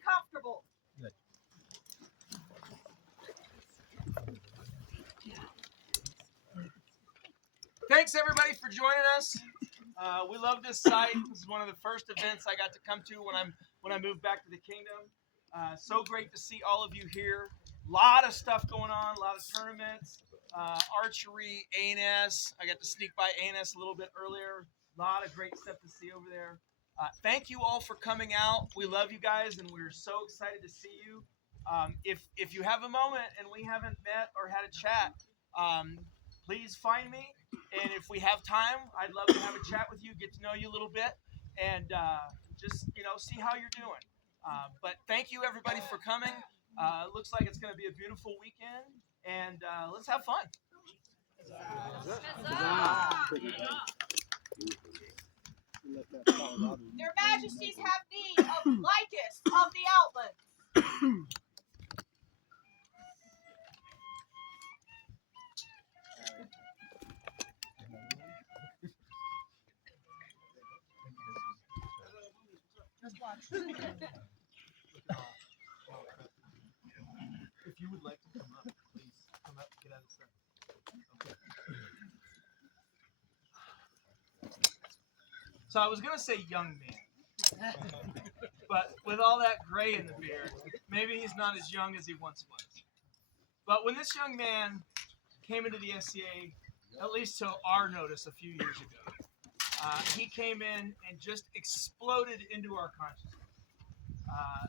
comfortable. Good. Thanks everybody for joining us. We love this site. This is one of the first events I got to come to when I moved back to the kingdom. So great to see all of you here. A lot of stuff going on, a lot of tournaments, archery, ANS. I got to sneak by ANS a little bit earlier. A lot of great stuff to see over there. Thank you all for coming out. We love you guys, and we're so excited to see you. If you have a moment and we haven't met or had a chat, please find me. And if we have time, I'd love to have a chat with you, get to know you a little bit, and just see how you're doing. But thank you everybody for coming. Looks like it's going to be a beautiful weekend, and let's have fun. Their Majesties have need of Lycus of the Outlands. If you would like to come up, please come up, get out of the sun. Okay. So I was going to say young man, but with all that gray in the beard, maybe he's not as young as he once was. But when this young man came into the SCA, at least to our notice a few years ago, he came in and just exploded into our consciousness.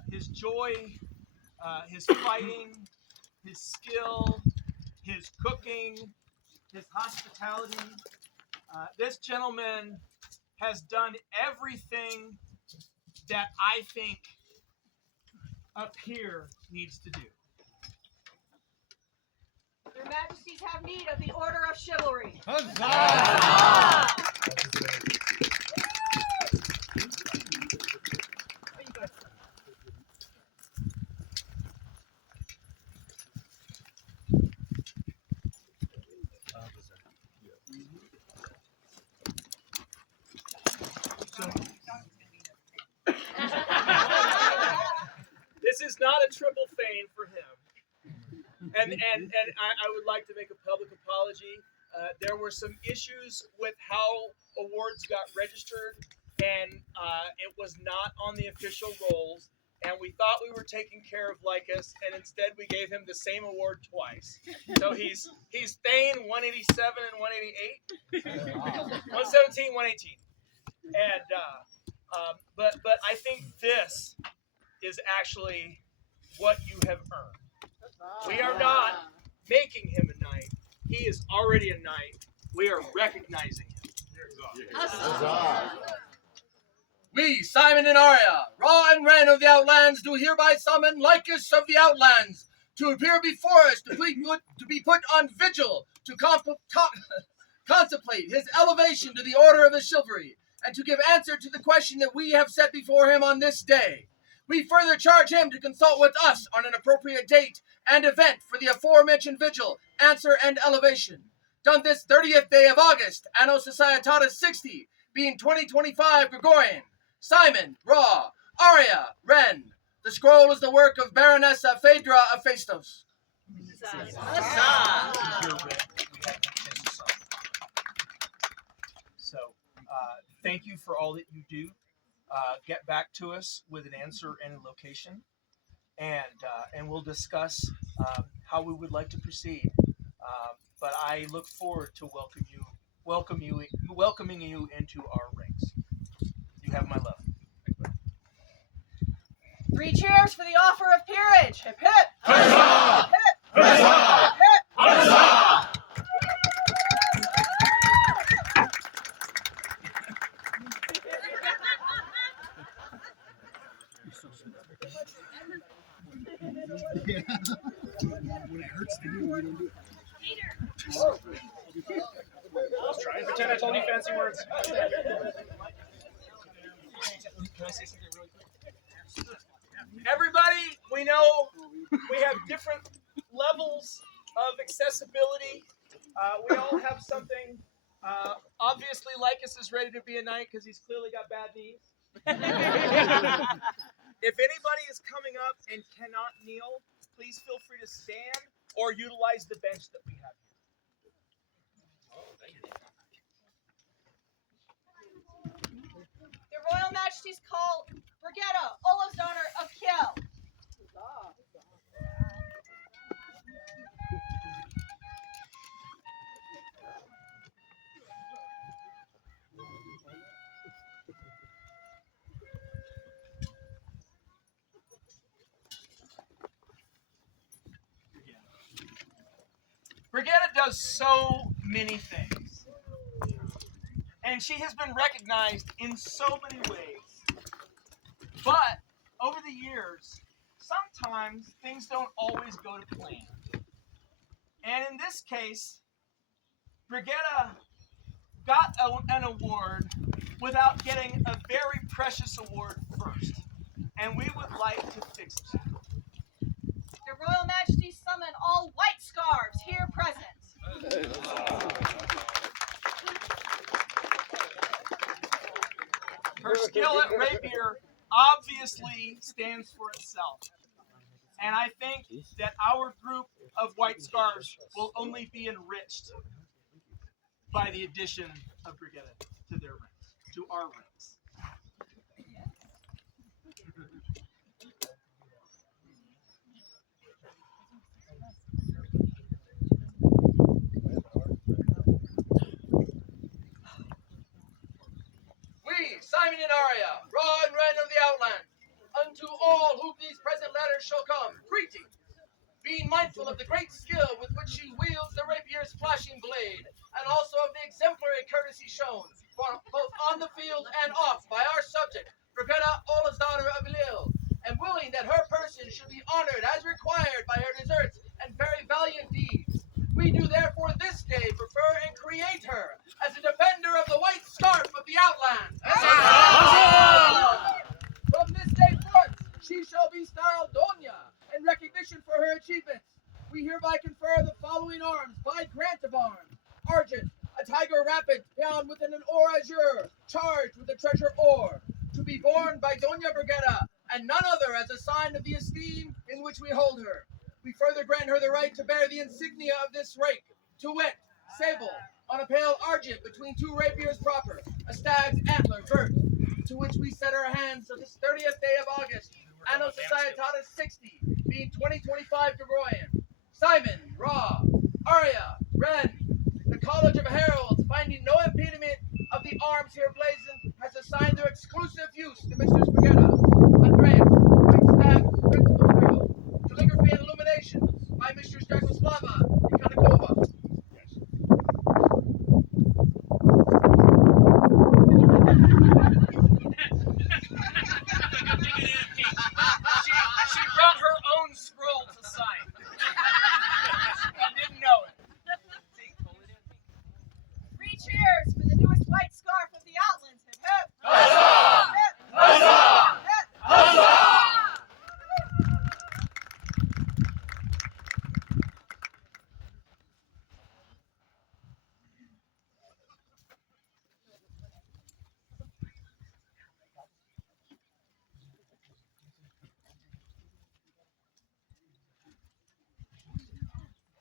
His joy, his fighting, his skill, his cooking, his hospitality. This gentleman has done everything that I think up here needs to do. Their Majesties have need of the Order of Chivalry. Huzzah! This is not a triple feign for him. And I would like to make a public apology. There were some issues with how awards got registered, and it was not on the official rolls. And we thought we were taking care of Lycus, and instead we gave him the same award twice. So he's Thane 187 and 188, 117, 118. And but I think this is actually what you have earned. We are not making him a knight. He is already a knight. We are recognizing him. We, Simon and Arya, Ra and Ren of the Outlands, do hereby summon Lycus of the Outlands to appear before us to be put on vigil to contemplate his elevation to the Order of the Chivalry and to give answer to the question that we have set before him on this day. We further charge him to consult with us on an appropriate date and event for the aforementioned vigil, answer, and elevation. Done this 30th day of August, Anno Societatis 60, being 2025 Gregorian. Simon, Ra, Arya, Ren. The scroll is the work of Baronessa Phaedra of Phaestos. So, thank you for all that you do. Get back to us with an answer and a location, and we'll discuss how we would like to proceed. But I look forward to welcoming you into our ranks. You have my love. 3 cheers for the offer of peerage. Hip hip! Huzzah! Hip hip! Huzzah! Hip hip! Huzzah! When it hurts to do, we don't do it. I was trying to pretend I told you fancy words. Can I say something really quick? Everybody, we know we have different levels of accessibility. We all have something. Obviously, Lycus is ready to be a knight because he's clearly got bad knees. If anybody is coming up and cannot kneel, please feel free to stand or utilize the bench that we have here. Their Royal Majesties call Brigitta, Olaf's daughter of Kjell. Brigitta does so many things. And she has been recognized in so many ways. But over the years, sometimes things don't always go to plan. And in this case, Brigitta got an award without getting a very precious award first. And we would like to fix it. Their Royal Majesties summon all white scarves here present. Her skill at rapier obviously stands for itself. And I think that our group of white scarves will only be enriched by the addition of Brigitta to their ranks, to our ranks. We, Simon and Arya, Raw and Ren of the Outland, unto all whom these present letters shall come, greeting, being mindful of the great skill with which she wields the rapier's flashing blade, and also of the exemplary courtesy shown, both on the field and off, by our subject, Brigitta, Olaf's daughter of Lille, and willing that her person should be honored as required by her deserts and very valiant deeds. We do therefore this day prefer and create her as a defender of the white scarf of the outland. From this day forth, she shall be styled Doña in recognition for her achievements. We hereby confer the following arms by grant of arms. Argent, a tiger rapid bound within an ore azure, charged with the treasure ore, to be borne by Doña Brigitta, and none other as a sign of the esteem in which we hold her. We further grant her the right to bear the insignia of this rank, to wit, sable, on a pale argent between two rapiers proper, a stag's antler girt, to which we set our hands of this 30th day of August, Anno Societatis 60, being 2025 Gregorian. Simon, Raw, Arya, Ren, the College of Heralds, finding no impediment of the arms here blazoned, has assigned their exclusive use to Mistress Brigitta. Andreas, White Stag, Principal Herald. Calligraphy and illumination by Mistress Dragoslava Ikanikova. She brought her own scroll to sign. I didn't know it. Three cheers for the newest white scarf of the Outlands. Hip hip! Huzzah! Hip! Huzzah! Hip! Huzzah!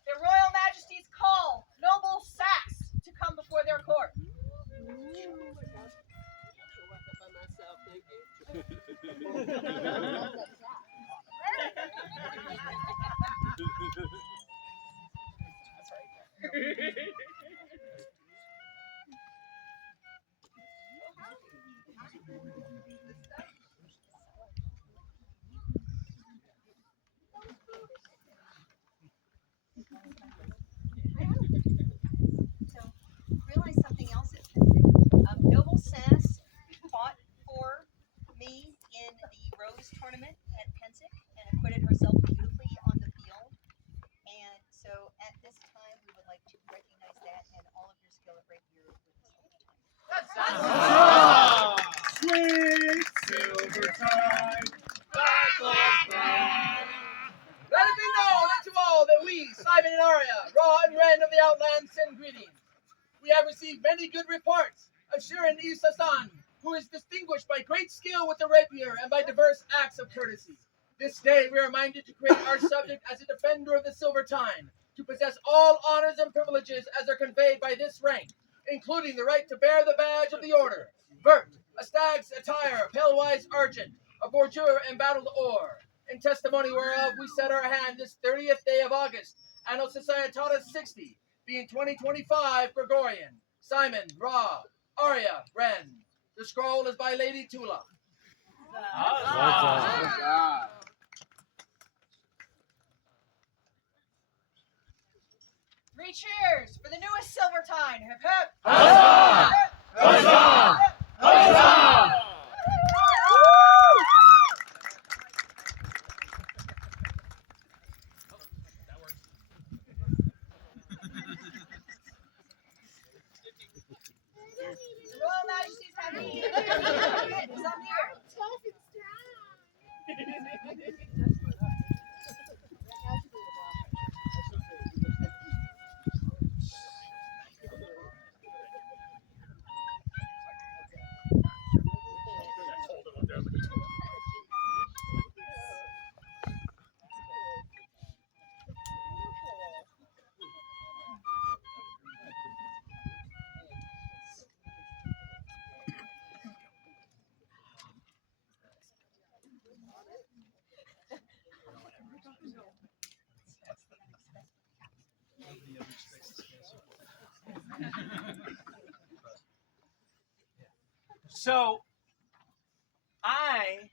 Their Royal Majesties call noble Sass to come before their court. So, realize something else at Pensick. Noble Sass fought for me in the Rose tournament at Pensick and acquitted herself beautifully on the field. And so, at this time, we would like to recognize that and all of your skill at rapier with this whole time. Sweet silver tide. Let it be known unto all that we, Simon and Arya, Raw and Ren of the Outland, send greetings. We have received many good reports of Shirin Isasan, who is distinguished by great skill with the rapier and by diverse acts of courtesy. This day we are minded to create our subject as a defender of the silver time, to possess all honors and privileges as are conveyed by this rank, including the right to bear the badge of the order, vert, a stag's attire, pale-wise argent, a bordure embattled ore. In testimony whereof we set our hand this 30th day of August, Anno Societatis 60, being 2025 Gregorian. Simon, Ra, Arya, Ren. The scroll is by Lady Tula. Three cheers for the newest Silvertine. Hip hip. Huzzah! Huzzah! Huzzah! The Royal Majesties have need. Is up here. So, I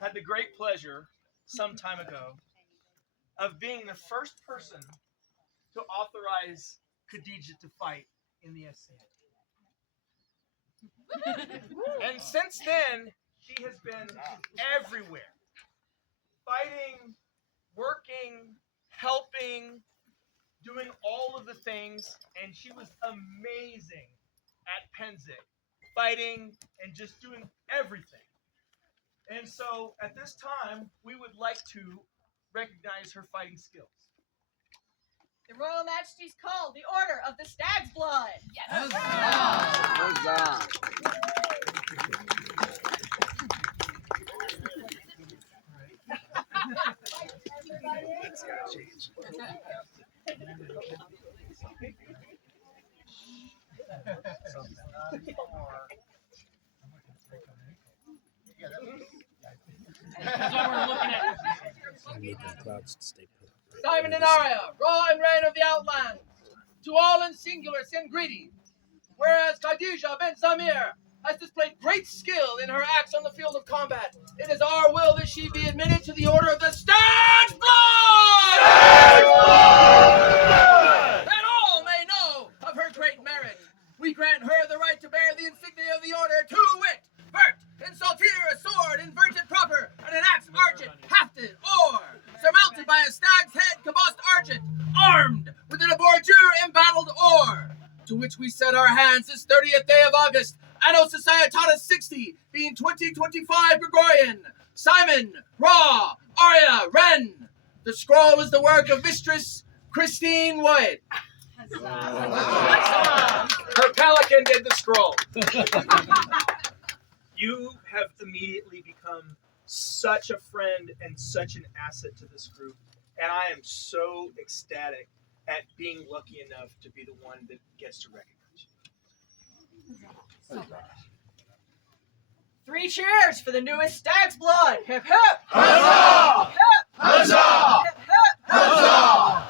had the great pleasure some time ago of being the first person to authorize Khadija to fight in the SCA. And since then, she has been everywhere, fighting, working, helping, doing all of the things, and she was amazing at Penzik, fighting and just doing everything. And so at this time, we would like to recognize her fighting skills. The Royal Majesties call the Order of the Stag's Blood. Yes. That's what we're looking at. Simon and Arya, Ra and Ren of the Outlands, to all in singular send greetings. Whereas Khadija ben Samir has displayed great skill in her acts on the field of combat, it is our will that she be admitted to the Order of the Stag's Blood! That all may know of her great merit. We grant her the right to bear the insignia of the Order, to wit, vert, in saltire, a sword, inverted proper, and an axe argent, hafted, or surmounted by a stag's head, cabossed argent, armed with an bordure embattled ore, to which we set our hands this 30th day of August, Anno Societatis 60, being 2025 Gregorian. Simon, Ra, Arya, Ren. The scroll is the work of Mistress Christine White. Her pelican did the scroll. You have immediately become such a friend and such an asset to this group, and I am so ecstatic at being lucky enough to be the one that gets to recognize you. Three cheers for the newest Stag's Blood. Hip hip. Huzzah! Hip hip. Huzzah! Hip hip. Huzzah!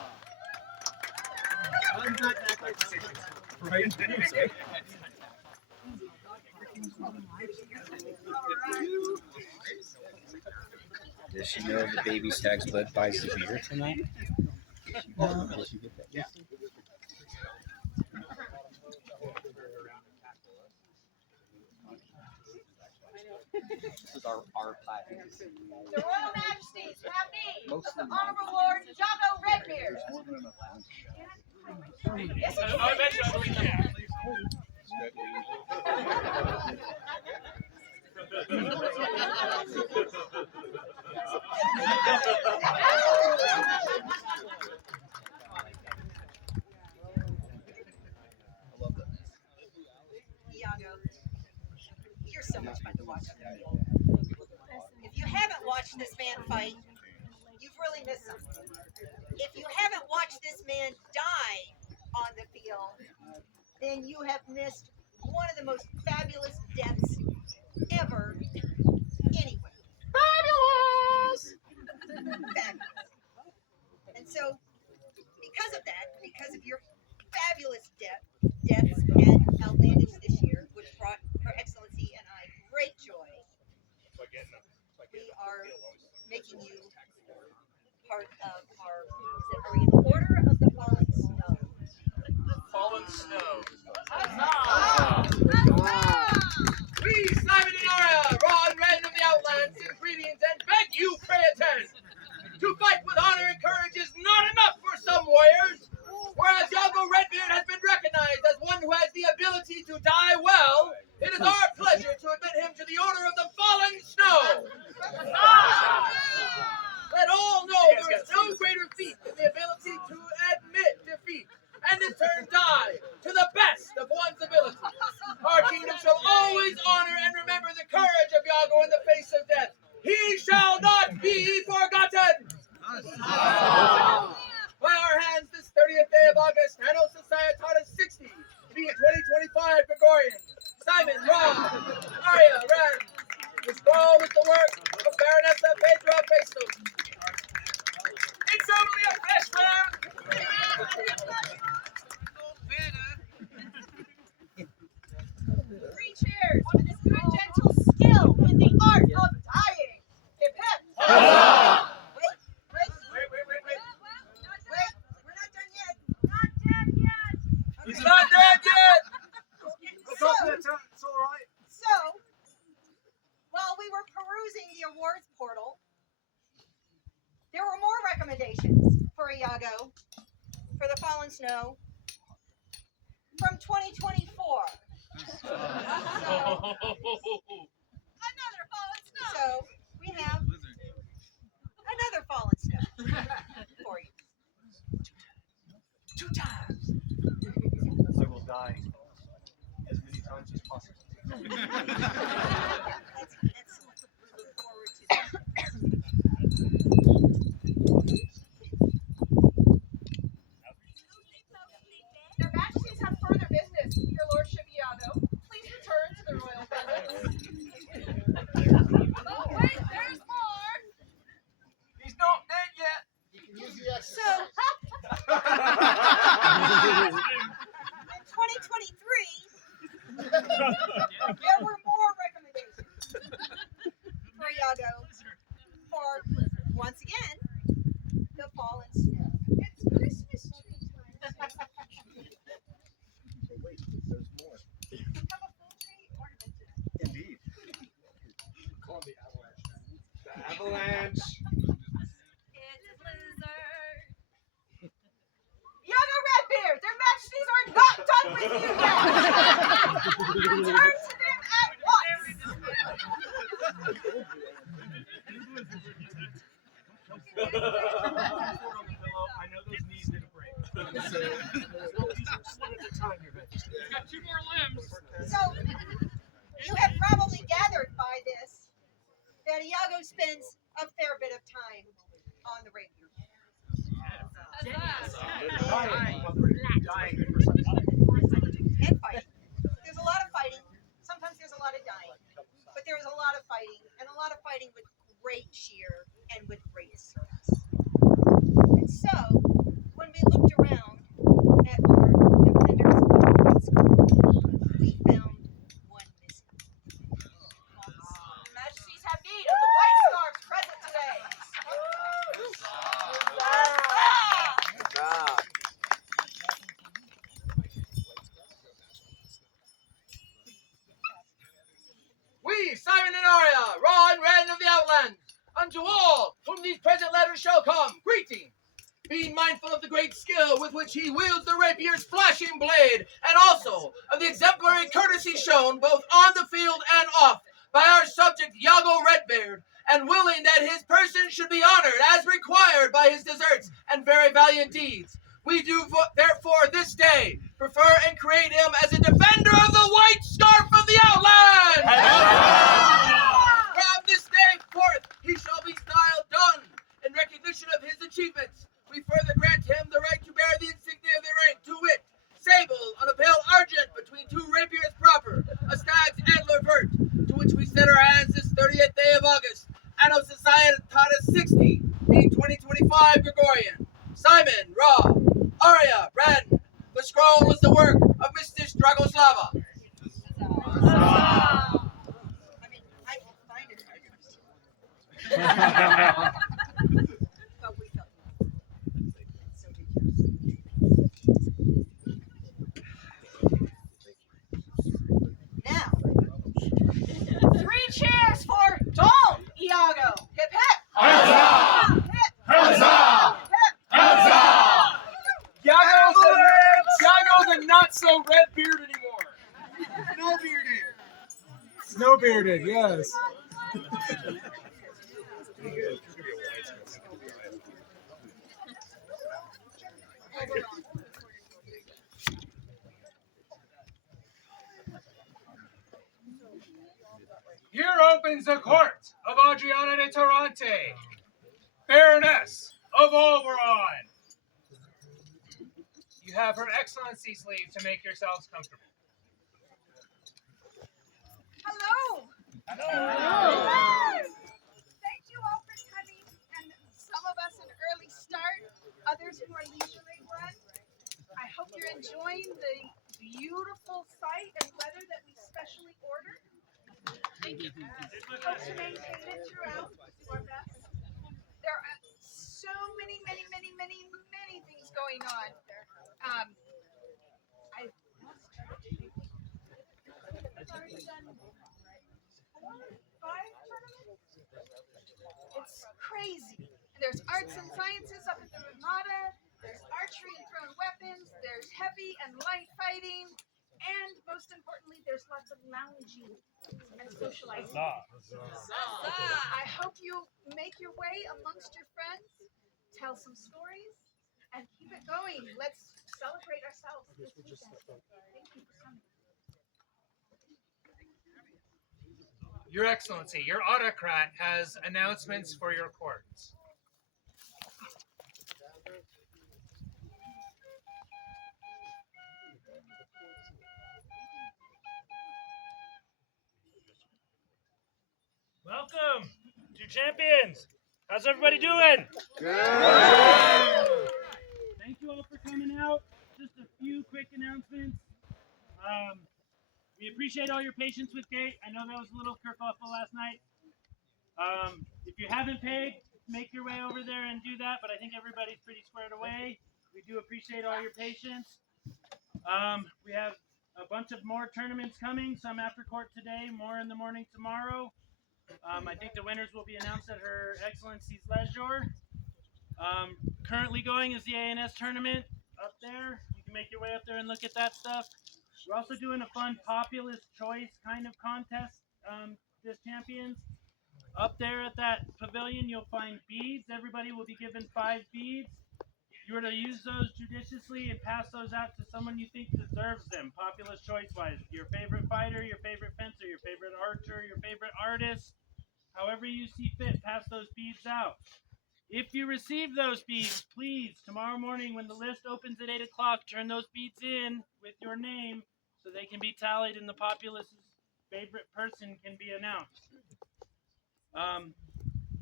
Does she know the baby stag's blood buys the beer tonight? Did she get that? Yeah. This is our plaque. The Royal Majesties have need of the Honorable Lord Jago Redbeard. Yes, Iago. You're so much fun to watch on the field. If you haven't watched this man fight, you've really missed something. If you haven't watched this man die on the field, then you have missed one of the most fabulous deaths ever anywhere. Fabulous! And so, because of that, because of your fabulous deaths at Outlandish this year, which brought Her Excellency and I great joy, we are making you part of our, are we in the order of the fallen snow? Fallen snow. We, Simon and Arya, raw and red of the Outlands, sing greetings and beg you pray attend. To fight with honor and courage is not enough for some warriors. Whereas Yago Redbeard has been recognized as one who has the ability to die well, it is our pleasure to admit him to the Order of the Fallen Snow. Let all know there is no greater feat than the ability to admit defeat and in turn die to the best of one's ability. Our kingdom shall always honor and remember the courage of Yago in the face of death. He shall not be forgotten. By our hands, this 30th day of August, Anno Societatis 60, being 2025 Gregorian, Simon, Rob, Arya, Ren, is scroll with the work of Baronessa Pedro Pesos. It's only a fresh round. Three cheers for this good, gentle skill in the art of dying. Hip hip. Huzzah! Wait. We're not done yet. Not dead yet. He's not dead yet. It's all right. So, while we were perusing the awards portal, there were more recommendations for Iago for the Fallen Snow from 2024. Another fallen snow. So, we have another Fallen Snow for you. 2 times. I will die as many times as possible. Let's look forward to that. Your Majesties have further business, Your Lordship Iago. Please return to the royal presence. Oh, wait, there's more. He's not dead yet. So, in 2023, there were more recommendations for Iago for, once again, the Fallen Snow. It's Christmas tree time. Wait, there's more. Have a full tree ornamented. Indeed. Call the avalanche. The avalanche. It's a blizzard. Iago Redbeard, their Majesties are not done with you yet. Return to them at I know those knees didn't break. One at a time, Your Majesty. You got 2 more limbs. So, you have probably gathered by this that Iago spends a fair bit of time on the rapier. Dying. And fighting. There's a lot of fighting. Sometimes there's a lot of dying. But there's a lot of fighting, and a lot of fighting with great cheer and with great service. And so, when we looked around at our defenders of the White Scarf, we found one missing. Your Majesties have need of the white scarves present today. We, Simon and Arya, raw and red of the Outlands, unto all whom these present letters shall come, greeting, being mindful of the great skill with which he wields the rapier's flashing blade, and also of the exemplary courtesy shown both on the field and off by our subject Iago Redbeard, and willing that his person should be honored as required by his deserts and very valiant deeds. We do therefore this day prefer and create him as a defender of the white scarf of the Outlands! Iago. Hip hip. Huzzah! Hip Huzzah! hip. Huzzah! Yago's a not so red beard anymore. No bearded. Snow-bearded, yes. Here opens the court of Adriana de Tarante, Baroness of Oberon. You have Her Excellency's leave to make yourselves comfortable. Hello. Hello. Thank you all for coming, and some of us an early start, others who are leisurely ones. I hope you're enjoying the beautiful sight and weather that we specially ordered. Thank you. Hope to maintain it throughout. Do our best. There are so many things going on. I've lost track. I've already done 4, 5 tournaments. It's crazy. There's arts and sciences up at the Ramada. There's archery and thrown weapons. There's heavy and light fighting. And most importantly, there's lots of lounging and socializing. I hope you make your way amongst your friends, tell some stories, and keep it going. Let's celebrate ourselves this weekend. Thank you for coming. Your Excellency, your autocrat has announcements for your courts. Welcome to Champions. How's everybody doing? Thank you all for coming out. Just a few quick announcements. We appreciate all your patience with Kate. I know that was a little kerfuffle last night. If you haven't paid, make your way over there and do that, but I think everybody's pretty squared away. We do appreciate all your patience. We have a bunch of more tournaments coming, some after court today, more in the morning tomorrow. I think the winners will be announced at Her Excellency's leisure. Currently going is the ANS tournament up there. You can make your way up there and look at that stuff. We're also doing a fun populist choice kind of contest this Champions. Up there at that pavilion, you'll find beads. Everybody will be given 5 beads. You are to use those judiciously and pass those out to someone you think deserves them, populist choice-wise. Your favorite fighter, your favorite fencer, your favorite archer, your favorite artist. However you see fit, pass those beads out. If you receive those beads, please, tomorrow morning when the list opens at 8 o'clock, turn those beads in with your name so they can be tallied and the populist's favorite person can be announced.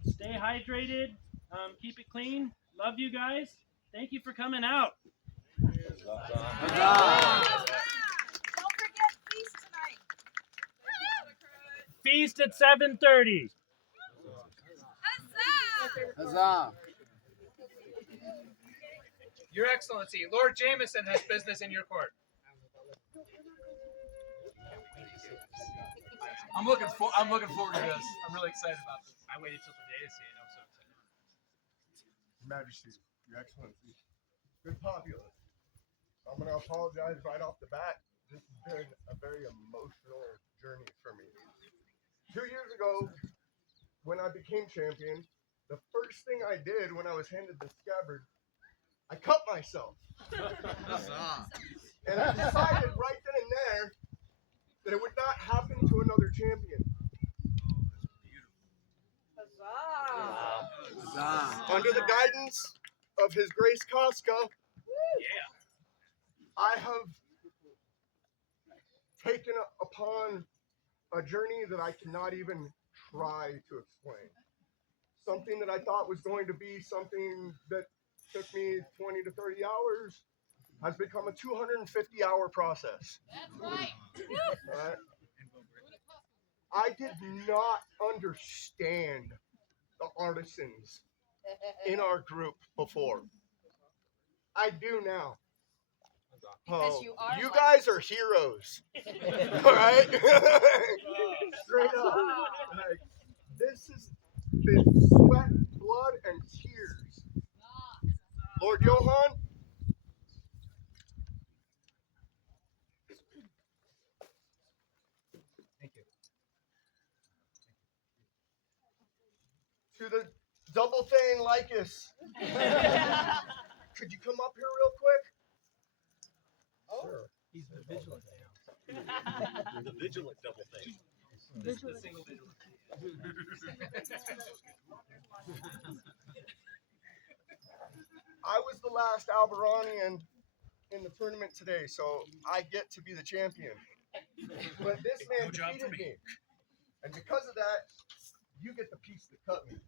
Stay hydrated. Keep it clean. Love you guys. Thank you for coming out. Don't forget feast tonight. Feast at 7:30. Huzzah! Your Excellency, Lord Jameson has business in your court. I'm looking forward to this. I'm really excited about this. I waited till today to see it. I'm so excited. Your Majesty, Your Excellency, good populace. I'm going to apologize right off the bat. This has been a very emotional journey for me. 2 years ago, when I became champion, the first thing I did when I was handed the scabbard, I cut myself. And I decided right then and there that it would not happen to another champion. Under the guidance of His Grace Casca, I have taken upon a journey that I cannot even try to explain. Something that I thought was going to be something that took me 20 to 30 hours has become a 250-hour process. That's right. I did not understand the artisans in our group before. I do now. Because you are you one. guys are heroes. All right? Straight up. Like, this is been sweat, blood, and tears. Lord Johann, to the double thing Lycus. Could you come up here real quick? Sure. He's the vigilant The vigilant double thing. This is the single vigilant. I was the last al-Barranian in the tournament today, so I get to be the champion. But this man defeated me. And because of that, you get the piece that cut me.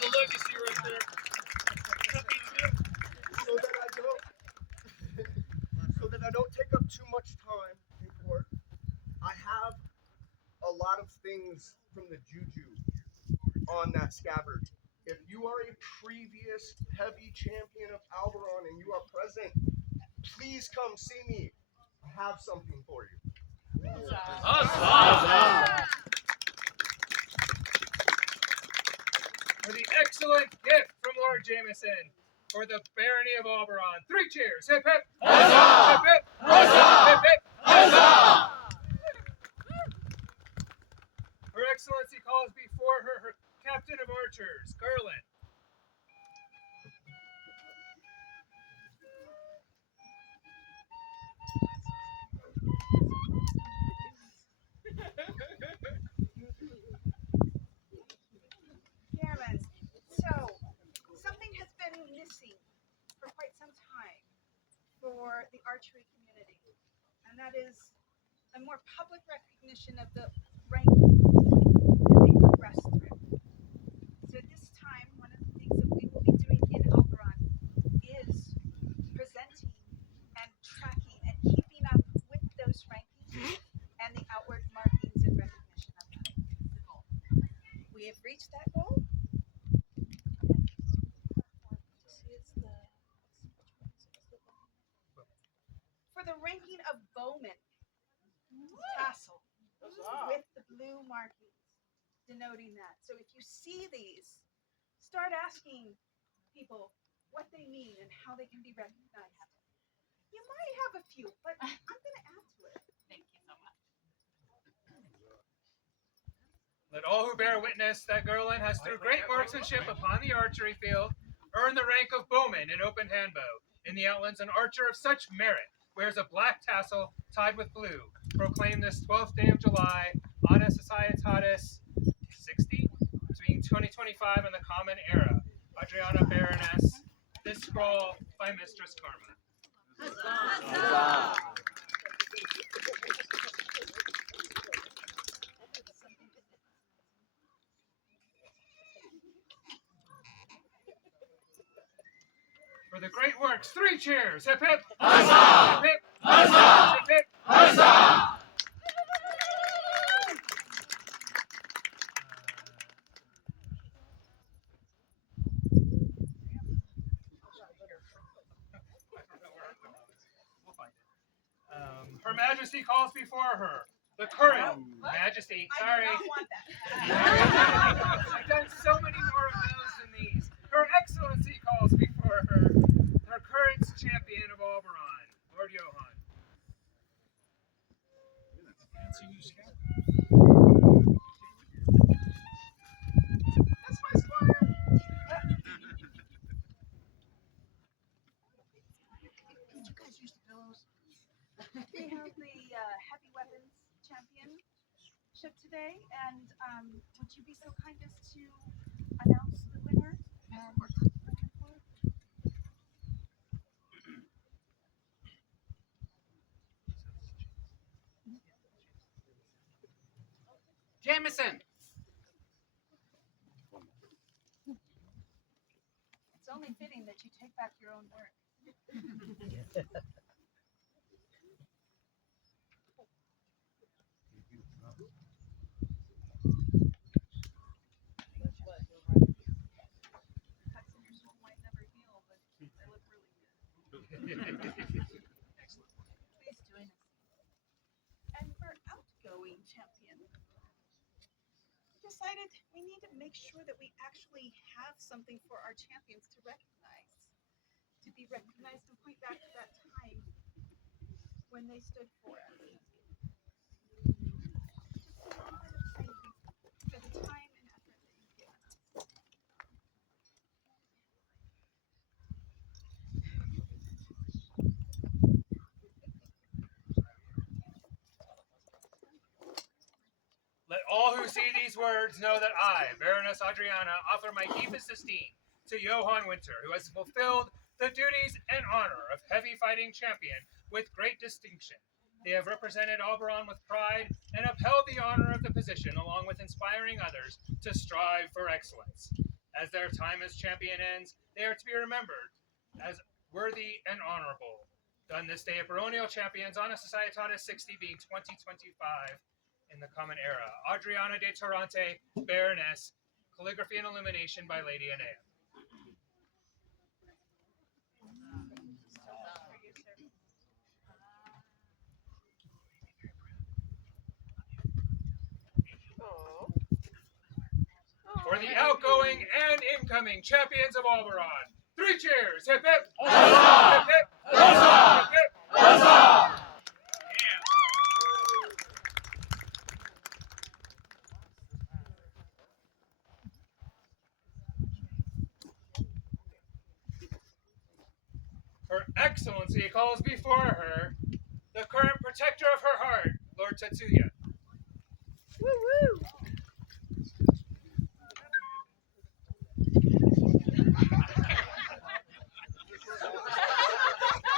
The legacy right there. So that I don't take up too much time in court, I have a lot of things from the juju on that scabbard. If you are a previous heavy champion of al-Barran and you are present, please come see me. I have something for you. For the excellent gift from Lord Jameson for the barony of al-Barran. 3 cheers. Hip hip. Huzzah! Hip hip. Huzzah! Hip hip. Huzzah! Her Excellency calls before her her captain of archers, Garland. Chairman, so something has been missing for quite some time for the archery community, and that is a more public recognition of the ranking that they progress through. So at this time, one of the things that we will be doing in al-Barran is presenting and tracking and keeping up with those rankings and the outward markings and recognition of them. We have reached that goal. For the ranking of bowmen tassel with the blue markings denoting that. So if you see these, start asking people what they mean and how they can be recognized. You might have a few, but I'm going to add to it. Thank you so much. Let all who bear witness that Garland has, through great marksmanship upon the archery field, earned the rank of bowman in open handbow. In the outlands, an archer of such merit wears a black tassel tied with blue. Proclaimed this 12th day of July, Anna Societatis 60, between 2025 and the Common Era. Adriana Baroness. This scroll by Mistress Karma. For the great works, 3 cheers. Hip hip. Huzzah! Hip hip. Huzzah! Hip hip. Huzzah! Her Majesty calls before her. The current Majesty. Sorry. I do not want that. I've done so many more of those than these. Her Excellency calls before her. Her current champion of al-Barran, Lord Johann. That's my squire. We have the heavy weapons championship today, and would you be so kind as to announce the winner? Jameson. It's only fitting that you take back your own work. Cuts in your soul might never heal, but they look really good. Excellent. Please join us. And for outgoing champion decided we need to make sure that we actually have something for our champions to recognize. To be recognized and point back to that time when they stood for us. Just a little bit of thank you for the time and effort that you've given us. Let all who see these words know that I, Baroness Adriana, offer my deepest esteem to Johann Winter, who has fulfilled the duties and honor of heavy fighting champion with great distinction. They have represented Al-Barran with pride and upheld the honor of the position, along with inspiring others to strive for excellence. As their time as champion ends, they are to be remembered as worthy and honorable. Done this day of baronial champions on a Societatis 60 being 2025 in the Common Era. Adriana de Torrente, Baroness, calligraphy and illumination by Lady Anea. For the outgoing and incoming champions of Al-Barran. 3 cheers! Hip hip! Huzzah! Hip hip! Huzzah! Hip hip! Huzzah! Her Excellency calls before her the current protector of her heart, Lord Tatsuya. Woo woo!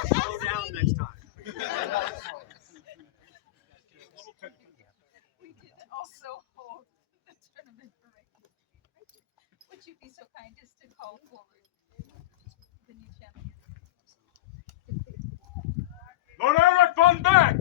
Slow down next time. We did also hold the tournament parade. Would you be so kind as to call forward the new champion? Lord Eric von Beck!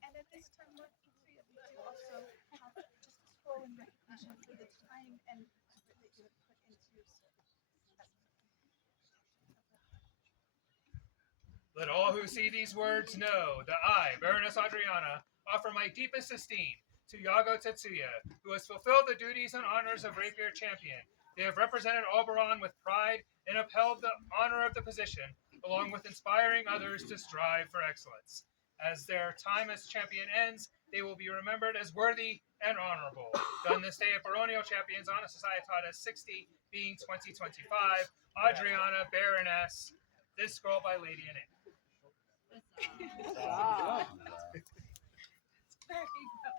And at this time, Lord Tatsuya, we do also have just a scroll in recognition for the time and effort that you have put into service. Let all who see these words know that I, Baroness Adriana, offer my deepest esteem to Yago Tetsuya, who has fulfilled the duties and honors of Rapier Champion. They have represented Al-Barran with pride and upheld the honor of the position, along with inspiring others to strive for excellence. As their time as champion ends, they will be remembered as worthy and honorable. Done this day of baronial champions on a Societatis 60 being 2025, Adriana Baroness. This scroll by Lady Anne. There you go.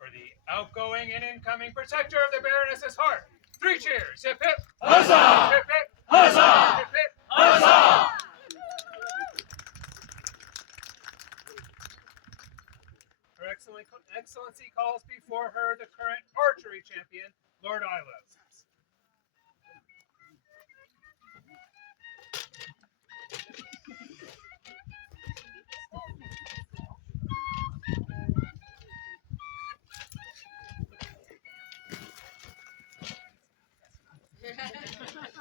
For the outgoing and incoming protector of the Baroness's heart. 3 cheers! Hip hip! Huzzah! Hip hip! Huzzah! Hip hip! Huzzah! Her Excellency calls before her the current archery champion, Lord Ilo.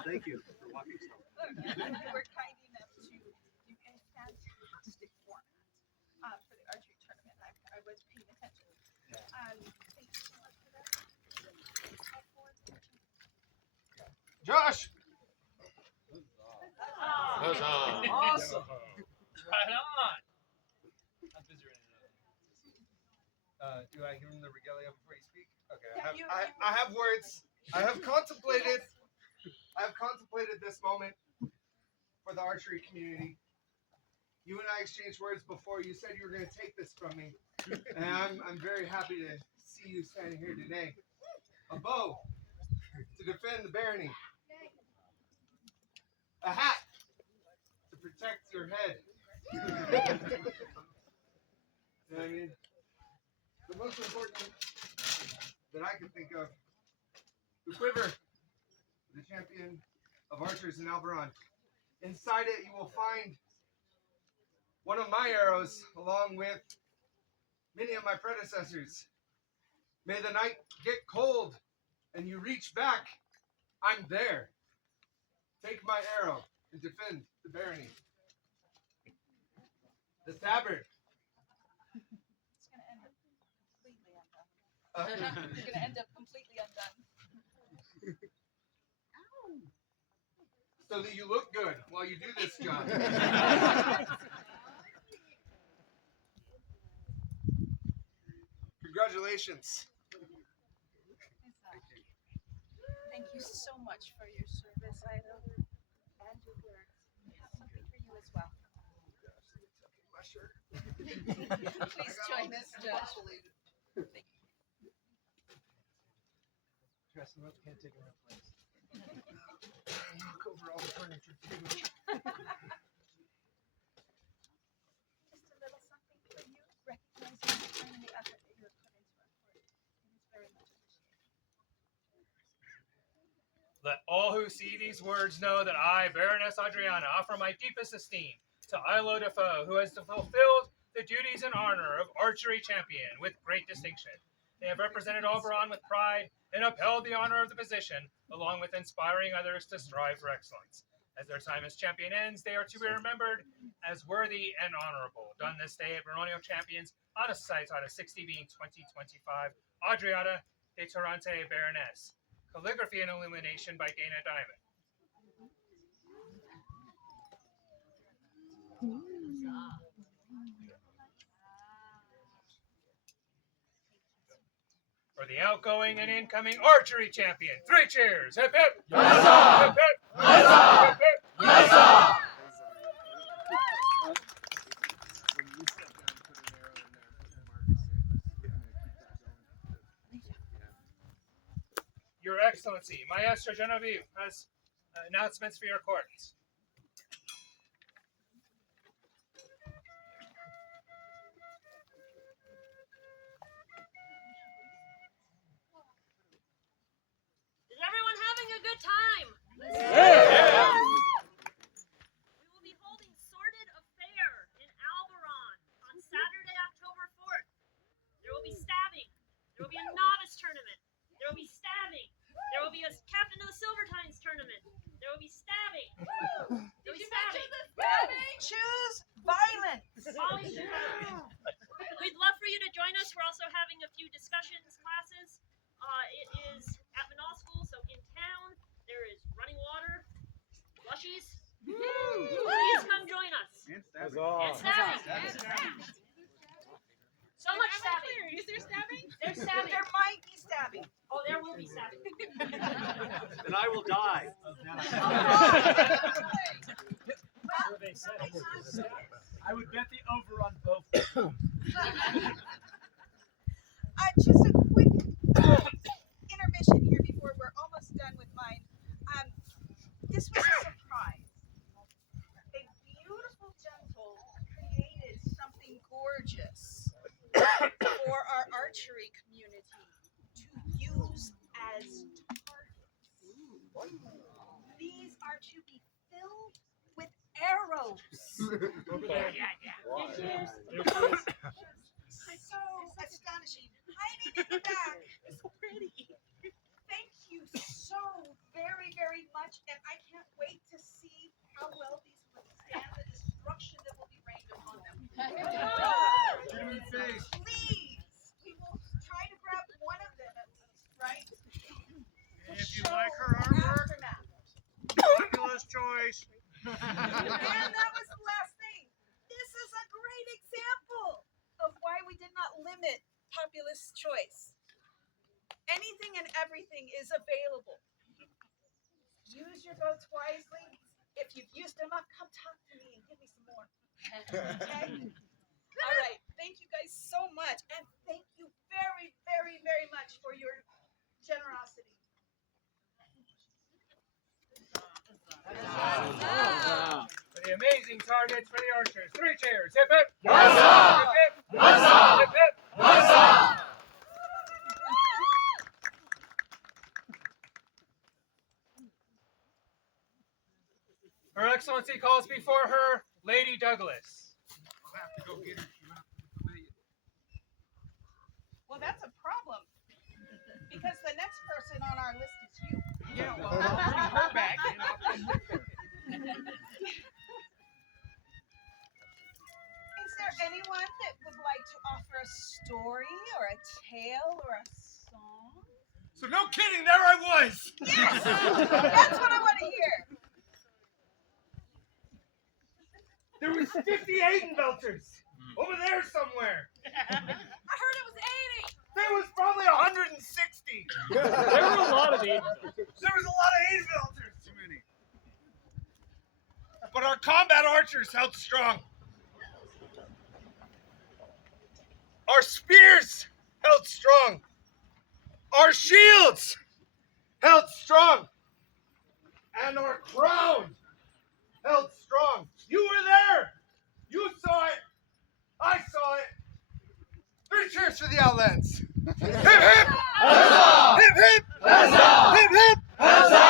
Thank you for walking slow. You were kind enough to do a fantastic format for the archery tournament. I was paying attention. Thank you so much for that. Josh! Awesome! Right on! I'm busy right now. Do I give him the regalia before you speak? Okay, Yeah, I have words. I have contemplated this moment for the archery community. You and I exchanged words before. You said you were going to take this from me, and I'm very happy to see you standing here today. A bow to defend the barony, a hat to protects your head. You know what I mean? The most important that I can think of, the quiver, the champion of archers in al-Barran. Inside it, you will find one of my arrows, along with many of my predecessors. May the night get cold and you reach back, I'm there. Take my arrow and defend the barony. The tabard. It's going to end up completely undone. It's going to end up completely undone. So that you look good while you do this job. Congratulations. Thank you so much for your service, Ida, and your words. Something for you as well. My shirt. Please join us, Judge. Thank you. Dress them up, can't take enough place. Knock over all the furniture too. Just a little something for you, recognizing the time and the effort that you have put into our court. It is very much appreciated. Let all who see these words know that I, Baroness Adriana, offer my deepest esteem to Ilo Defoe, who has fulfilled the duties and honor of archery champion with great distinction. They have represented al-Barran with pride and upheld the honor of the position, along with inspiring others to strive for excellence. As their time as champion ends, they are to be remembered as worthy and honorable. Done this day at Baronial Champions on a Societat of 60 being 2025, Adriana de Torrente, Baroness. Calligraphy and illumination by Dana Diamond. For the outgoing and incoming archery champion, 3 cheers! Hip hip! Huzzah! Hip hip! Huzzah! Hip hip! Huzzah! Your Excellency, Maestra Genevieve has announcements for your court. Is everyone having a good time? Yeah. We will be holding Sorted Affair in al-Barran on Saturday, October 4th. There will be stabbing. There will be a novice tournament. There will be stabbing. There will be a Captain of the Silvertines tournament. There will be stabbing. There will be stabbing. Choose violence. Always choose violence. We'd love for you to join us. We're also having a few discussions classes. It is at Manal School, so in town there is running water, plushies. Please come join us. And stabbing. So much stabbing. Is there stabbing? There's stabbing. There might be stabbing. Oh, there will be stabbing. Then I will die. I would bet the over on both. Just a quick intermission here before we're almost done with mine. This was a surprise. A beautiful gentle created something gorgeous for our archery community to use as targets. These are to be filled with arrows. So astonishing. Hiding in the back is pretty. Thank you so very, very much, and I can't wait to see how well these withstand the destruction that will be rained upon them. Please, we will try to grab one of them at least, right? And if you like her artwork, Aftermath. fabulous choice. And that was the last thing. This is a great example of why we did not limit populist choice. Anything and everything is available. Use your votes wisely. If you've used them up, come talk to me and give me some more. Okay? All right. Thank you guys so much. And thank you very, very, very much for your generosity. For the amazing selecting targets for the archers. 3 cheers. Hip hip. Huzzah! Hip hip. Huzzah! Hip hip. Huzzah! Her Excellency calls before her Lady Douglas. Well, that's a problem. Because the next person on our list is you. Yeah, well, I'll bring her back and I'll come with her. Is there anyone that would like to offer a story or a tale or a song? So no kidding, there I was. Yes! That's what I want to hear. There was 58 belters over there somewhere. I heard it was 80. There was probably 160. There were a lot of these. There was a lot of 8 belters. Too many. But our combat archers held strong. Our spears held strong. Our shields held strong. And our crown held strong. You were there. You saw it. I saw it. 3 cheers for the Outlands. Hip hip. Huzzah! Hip hip. Huzzah! Hip hip. Huzzah!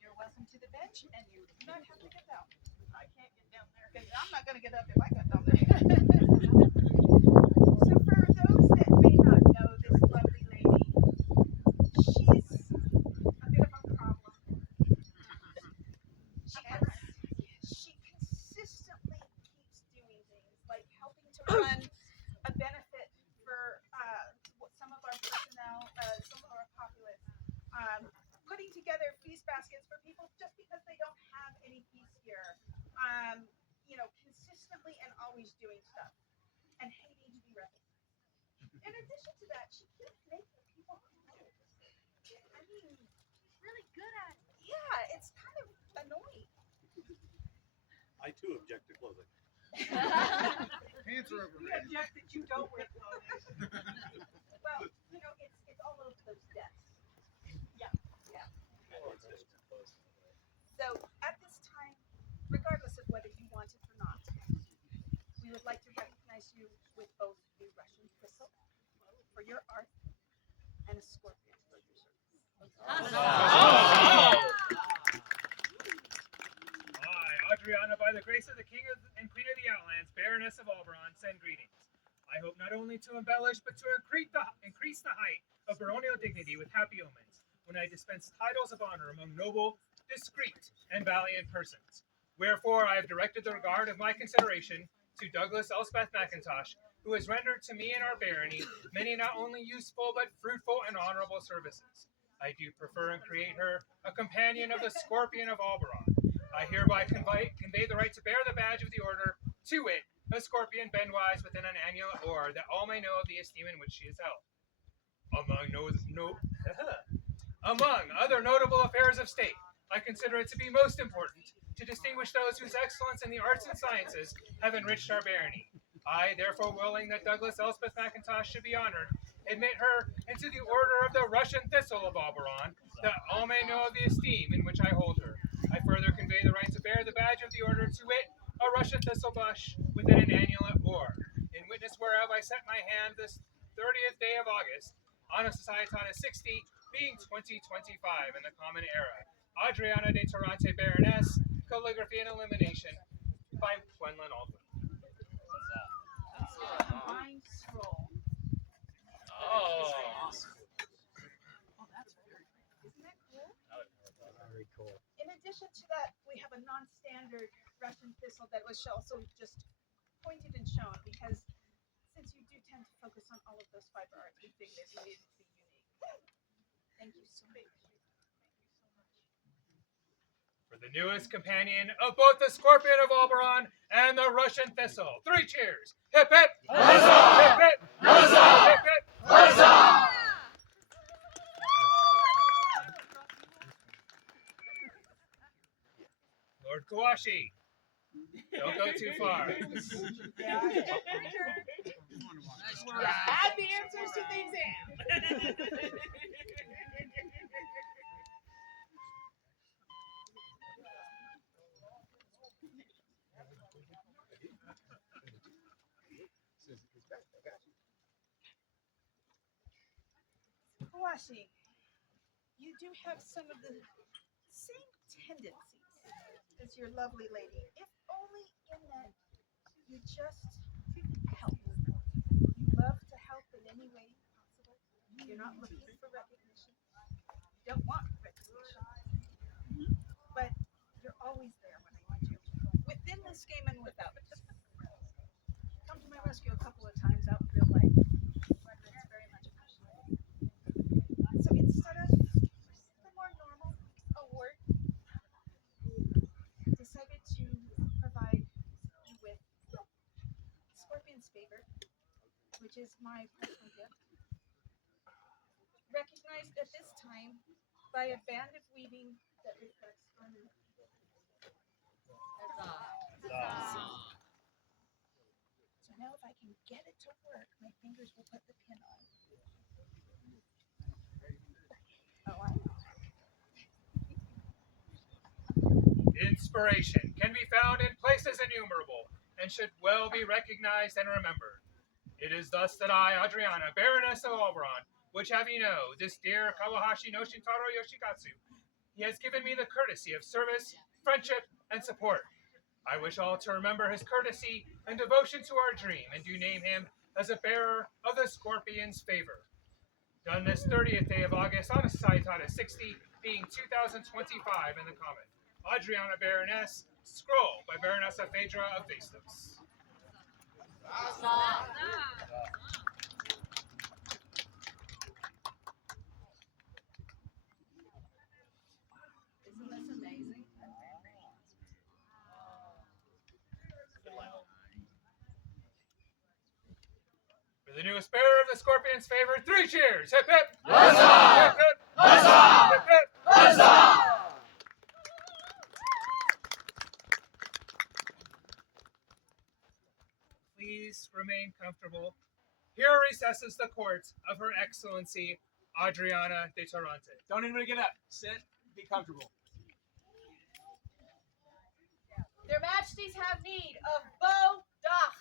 You're welcome to the bench, and you do not have to get down. I can't get down there because I'm not going to get up if I got down there. So for those that may not know this lovely lady, she's a bit of a problem. She consistently keeps doing things like helping to run a benefit for some of our personnel, some of our populace. Putting together feast baskets for people just because they don't have any feast here. Consistently and always doing stuff and hating to be recognized. In addition to that, she keeps making people clothes. I mean, she's really good at it. Yeah, it's kind of annoying. I too object to clothing. Pants are overrated. We object that you don't wear clothes. Well, it's all over those desks. Yeah. So at this time, regardless of whether you want it or not, we would like to recognize you with both a Russian thistle for your art and a scorpion for your service. I, Adriana, by the grace of the King and Queen of the Outlands, Baroness of al-Barran, send greetings. I hope not only to embellish, but to increase the height of baronial dignity with happy omens, when I dispense titles of honor among noble, discreet, and valiant persons. Wherefore I have directed the regard of my consideration to Douglas Elspeth Mackintosh, who has rendered to me and our barony many not only useful but fruitful and honorable services. I do prefer and create her a companion of the Scorpion of al-Barran. I hereby convey the right to bear the badge of the order, to wit, a scorpion bendwise within an annulet or, that all may know of the esteem in which she is held. Among other notable affairs of state, I consider it to be most important to distinguish those whose excellence in the arts and sciences have enriched our barony. I, therefore, willing that Douglas Elspeth Mackintosh should be honored, admit her into the order of the Russian Thistle of al-Barran, that all may know of the esteem in which I hold her. I further convey the right to bear the badge of the order, to wit, a Russian thistle bush within an annulet or, in witness whereof I set my hand this 30th day of August, on a Societas 60, being 2025 in the common era. Adriana de Tarante, Baroness, calligraphy and illumination by Quenlin Aldrin. Fine scroll. Oh. Isn't that cool? Very cool. In addition to that, we have a non-standard Russian thistle that was also just pointed and shown because since you do tend to focus on all of those fiber arts, we figured it needed to be unique. Thank you so much. For For the newest companion of both the Scorpion of al-Barran and the Russian Thistle. 3 cheers. Hip hip! Huzzah! Hip hip! Huzzah! Hip hip! Huzzah! Lord Kawashi, don't go too far. Add the answers to the exam. Kawashi, you do have some of the same tendencies as your lovely lady, if only in that you just help. You love to help in any way possible. You're not looking for recognition. You don't want recognition. But you're always there when I need you. Within this game and without it. Come to my rescue a couple of times out in real life. It's very much appreciated. So instead of the more normal award, decided to provide you with Scorpion's favor, which is my personal gift. Recognized at this time by a band of weaving that reflects harmony. So now if I can get it to work, my fingers will put the pin on. Oh, I know. Inspiration can be found in places innumerable and should well be recognized and remembered. It is thus that I, Adriana, Baroness of al-Barran, would have you know, this dear Kawahashi no Shintaro Yoshikatsu, he has given me the courtesy of service, friendship, and support. I wish all to remember his courtesy and devotion to our dream, and do name him as a bearer of the Scorpion's favor. Done this 30th day of August on a Saitata 60, being 2025 in the common. Adriana Baroness, scroll by Baronessa Phaedra of Vastos. Isn't this amazing? For the newest bearer of the Scorpion's favor, 3 cheers! Hip hip! Huzzah! Hip hip! Huzzah! Hip hip! Huzzah! Please remain comfortable. Here recesses the court of Her Excellency Adriana de Tarante. Don't anybody get up. Sit. Be comfortable. Their Majesties have need of Beau Dach.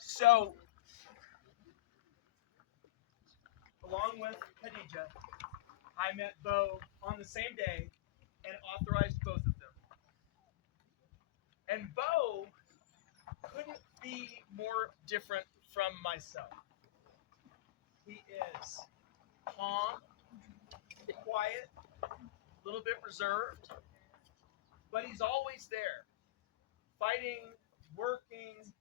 So, along with Khadija, I met Beau on the same day and authorized both of them. And Beau couldn't be more different from myself. He is calm, quiet, a little bit reserved, but he's always there, fighting, working,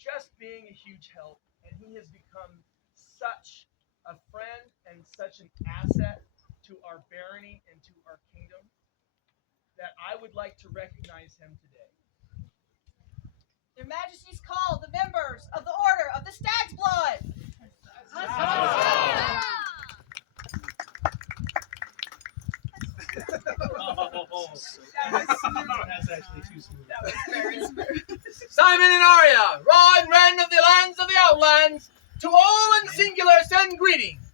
just being a huge help, and he has become such a friend and such an asset to our barony and to our kingdom that I would like to recognize him today. Their Majesties call the members of the Order of the Stag's Blood. That's actually too smooth. That was very smooth. Simon and Arya, Raw and Ren of the lands of the Outlands, to all in singular send greetings.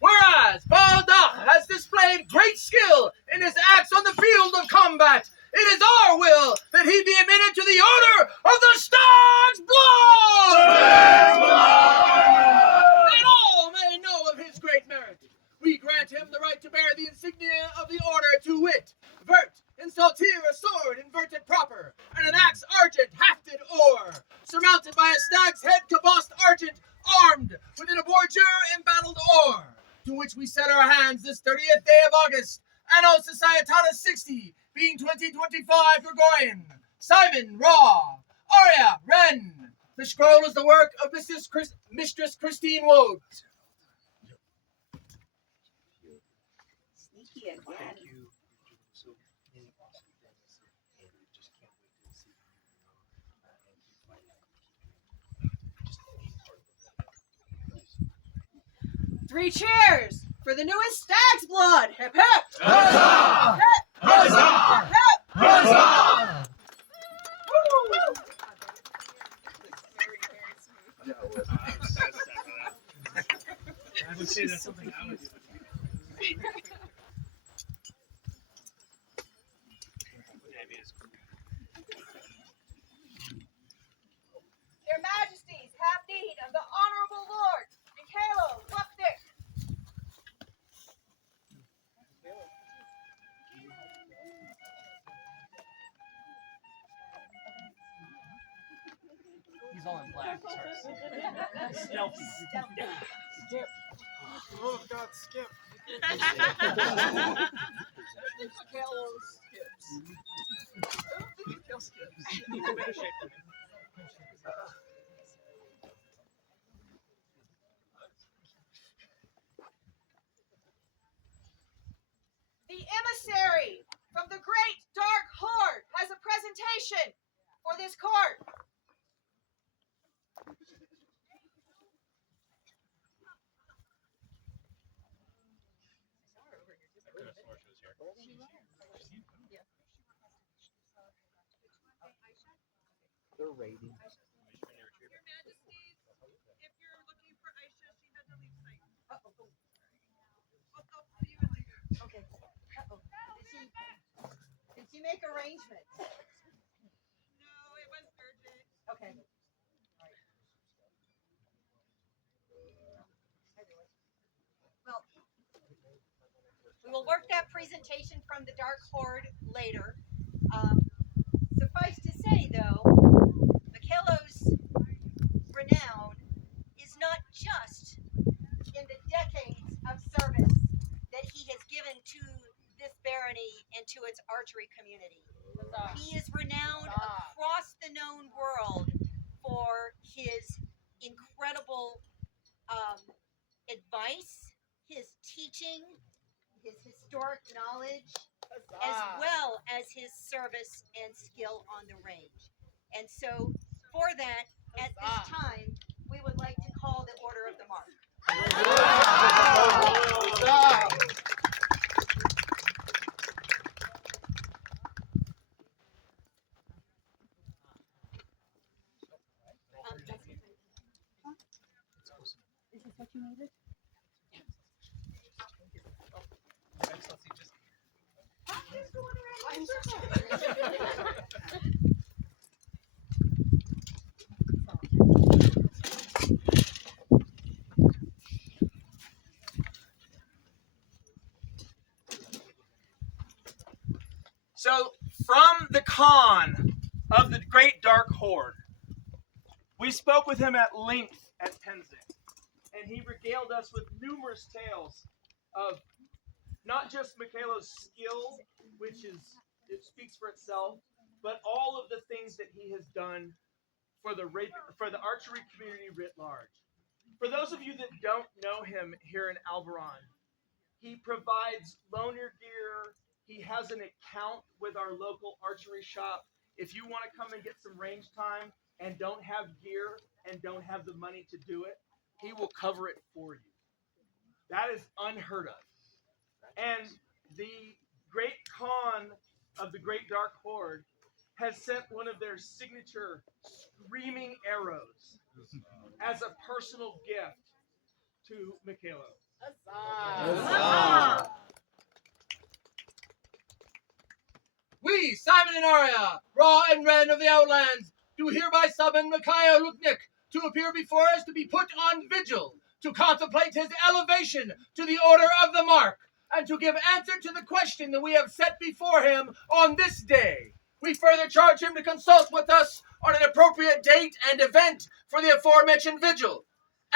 Whereas Beau Dach has displayed great skill in his acts on the field of combat, it is our will that he be admitted to the order of the Stag's Blood! That all may know of his great merit. We grant him the right to bear the insignia of the order, to wit, vert, in saltire a sword inverted proper, and an axe argent hafted o'er, surmounted by a stag's head cabossed argent, armed with an abordure embattled o'er, to which we set our hands this 30th day of August, Anno Societatis 60, being 2025 Gregorian. Simon Raw, Aria Wren. The scroll is the work of Mistress Christine Wood. Sneaky again. Thank you for doing so many awesome things, and we just can't wait to see you and keep fighting. Just being part of it. 3 cheers for the newest Stag's Blood. Hip hip. Huzzah! Hip. Huzzah! Hip hip. Huzzah! I would say that's something I would do. Your Majesties have need of the Honorable Lord Michaelo Lupnick. He's all in black. Stealthy. Skip. Oh, God, Skip. Michaelo skips. Michaelo skips. The emissary from the Great Dark Horde has a presentation for this court. They're raiding. Your Majesties, if you're looking for Aisha, she had to leave site. I'll see you later. Okay. Did she make arrangements? No, it was urgent. Okay. Well, we will work that presentation from the Dark Horde later. Suffice to say, though, Michaelo's renown is not just in the decades of service that he has given to this barony and to its archery community. He is renowned across the known world for his incredible advice, his teaching, his historic knowledge, as well as his service and skill on the range. And so, for that, at this time, we would like to call the order of the mark. Is this what you needed? So, from the Khan of the Great Dark Horde, we spoke with him at length at Penzing, and he regaled us with numerous tales of not just Michaelo's skill, which it speaks for itself, but all of the things that he has done for the archery community writ large. For those of you that don't know him here in al-Barran, he provides loaner gear. He has an account with our local archery shop. If you want to come and get some range time and don't have gear and don't have the money to do it, he will cover it for you. That is unheard of. And the great Khan of the Great Dark Horde has sent one of their signature screaming arrows as a personal gift to Michaelo. We, Simon and Arya, Ra and Ren of the Outlands, do hereby summon Micaiah Luknik to appear before us to be put on vigil, to contemplate his elevation to the Order of the Mark, and to give answer to the question that we have set before him on this day. We further charge him to consult with us on an appropriate date and event for the aforementioned vigil,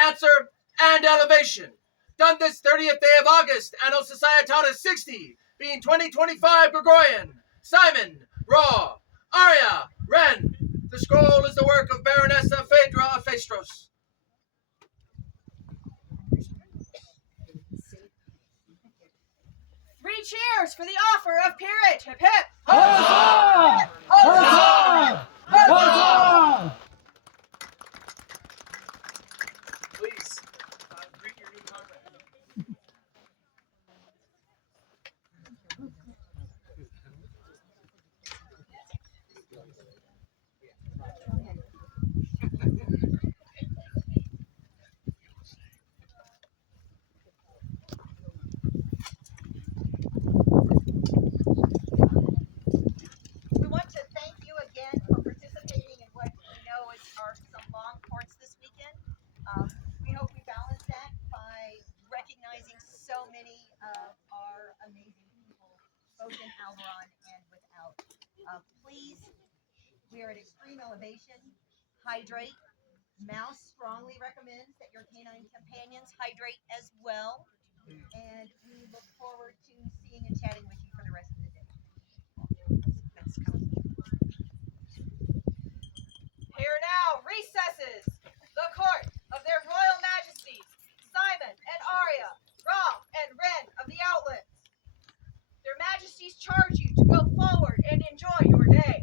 answer, and elevation. Done this 30th day of August, Anno Societatis 60, being 2025 Gregorian. Simon, Ra, Arya, Ren. The scroll is the work of Baronessa Phaedra of Phaestros. Three cheers for the offer of peerage. Hip hip. Huzzah! Huzzah! Huzzah! Please, greet your new comrade. We want to thank you again for participating in what we know are some long courts this weekend. We hope we balance that by recognizing so many of our amazing people, both in al-Barran and without. Please, we are at extreme elevation. Hydrate. Mouse strongly recommends that your canine companions hydrate as well. And we look forward to seeing and chatting with you for the rest of the day. Let's go. Here now, recesses, the court of their royal majesties, Simon and Arya, Ra and Ren of the Outlands. Their majesties charge you to go forward and enjoy your day.